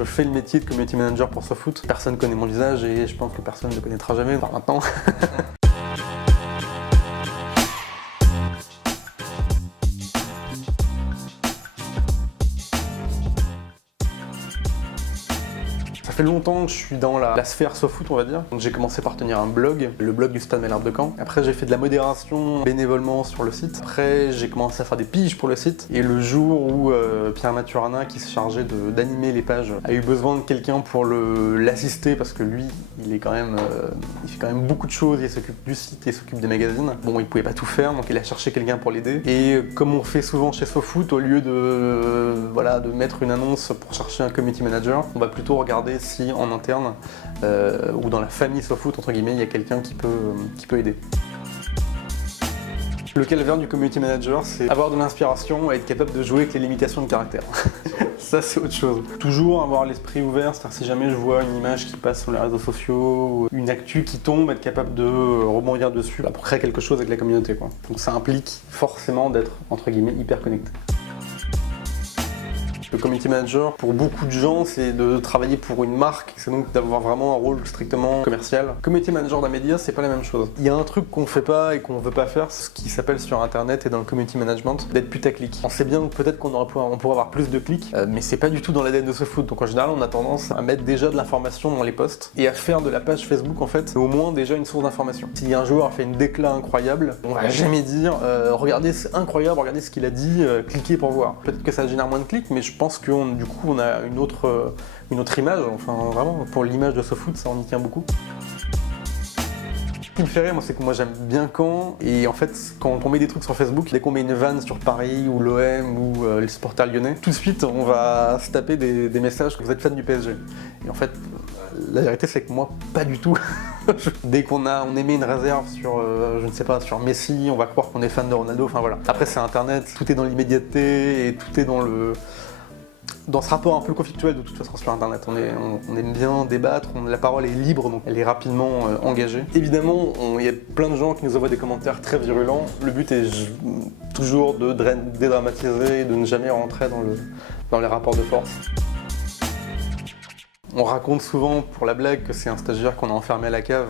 Je fais le métier de community manager pour SoFoot. Personne connaît mon visage et je pense que personne ne le connaîtra jamais par maintenant. Ça fait longtemps que je suis dans la sphère SoFoot, on va dire. Donc j'ai commencé par tenir un blog, le blog du Stade Malherbe de Caen. Après j'ai fait de la modération bénévolement sur le site. Après j'ai commencé à faire des piges pour le site. Et le jour où Pierre Maturana, qui se chargeait d'animer les pages, a eu besoin de quelqu'un pour l'assister, parce que lui, il fait quand même beaucoup de choses. Il s'occupe du site, il s'occupe des magazines. Bon, il pouvait pas tout faire, donc il a cherché quelqu'un pour l'aider. Et comme on fait souvent chez SoFoot, au lieu de mettre une annonce pour chercher un community manager, on va plutôt regarder si en interne ou dans la famille SoFoot, entre guillemets, il y a quelqu'un qui peut aider. Le calvaire du community manager, c'est avoir de l'inspiration et être capable de jouer avec les limitations de caractère. Ça, c'est autre chose. Toujours avoir l'esprit ouvert, c'est-à-dire si jamais je vois une image qui passe sur les réseaux sociaux, ou une actu qui tombe, être capable de rebondir dessus pour créer quelque chose avec la communauté, quoi. Donc ça implique forcément d'être, entre guillemets, hyper connecté. Le community manager, pour beaucoup de gens, c'est de travailler pour une marque, c'est donc d'avoir vraiment un rôle strictement commercial. Community manager d'un média, c'est pas la même chose. Il y a un truc qu'on fait pas et qu'on veut pas faire, c'est ce qui s'appelle sur internet et dans le community management, d'être putaclic. On sait bien que peut-être qu'on pourrait avoir plus de clics, mais c'est pas du tout dans l'ADN de SoFoot. Donc en général, on a tendance à mettre déjà de l'information dans les posts et à faire de la page Facebook, en fait, au moins déjà une source d'information. Si un joueur a fait une déclat incroyable, on va jamais dire regardez, c'est incroyable, regardez ce qu'il a dit, cliquez pour voir. Peut-être que ça génère moins de clics, mais je pense que du coup on a une autre image, enfin vraiment pour l'image de SoFoot, ça on y tient beaucoup. Ce qui me fait rire, moi, c'est que moi j'aime bien Caen, et en fait quand on met des trucs sur Facebook, dès qu'on met une vanne sur Paris ou l'OM ou les supporters lyonnais, tout de suite on va se taper des messages que vous êtes fan du PSG. Et en fait la vérité c'est que moi pas du tout. Dès qu'on émet une réserve sur, je ne sais pas, sur Messi, on va croire qu'on est fan de Ronaldo, enfin voilà. Après c'est internet, tout est dans l'immédiateté et tout est dans ce rapport un peu conflictuel de toute façon sur internet. On aime bien débattre, la parole est libre, donc elle est rapidement engagée. Évidemment, il y a plein de gens qui nous envoient des commentaires très virulents. Le but est toujours de dédramatiser, de ne jamais rentrer dans les rapports de force. On raconte souvent pour la blague que c'est un stagiaire qu'on a enfermé à la cave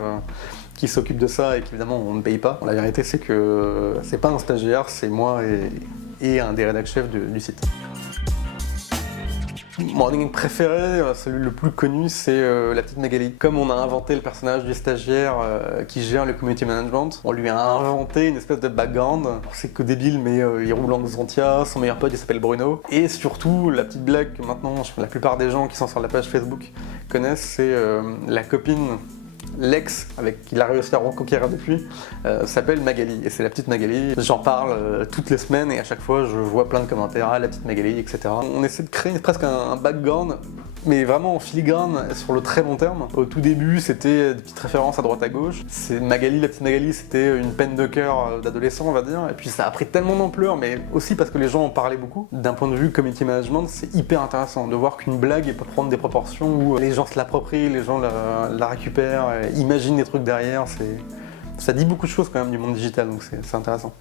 qui s'occupe de ça et qu'évidemment on ne paye pas. La vérité c'est que c'est pas un stagiaire, c'est moi et un des rédacteurs chefs du site. Mon running préféré, celui le plus connu, c'est la petite Magali. Comme on a inventé le personnage du stagiaire qui gère le community management, on lui a inventé une espèce de background. C'est que débile, mais il roule en Xantia, son meilleur pote il s'appelle Bruno. Et surtout, la petite blague que maintenant la plupart des gens qui sont sur la page Facebook connaissent, c'est la copine, l'ex avec qui il a réussi à reconquérir depuis, s'appelle Magali, et c'est la petite Magali. J'en parle toutes les semaines et à chaque fois je vois plein de commentaires, ah la petite Magali, etc. On essaie de créer presque un background, mais vraiment en filigrane sur le très long terme. Au tout début c'était des petites références à droite à gauche. C'est Magali, la petite Magali, c'était une peine de cœur d'adolescent on va dire, et puis ça a pris tellement d'ampleur, mais aussi parce que les gens en parlaient beaucoup. D'un point de vue community management, c'est hyper intéressant de voir qu'une blague peut prendre des proportions où les gens se l'approprient, les gens la récupèrent, imaginent des trucs derrière. Ça dit beaucoup de choses quand même du monde digital, donc c'est intéressant.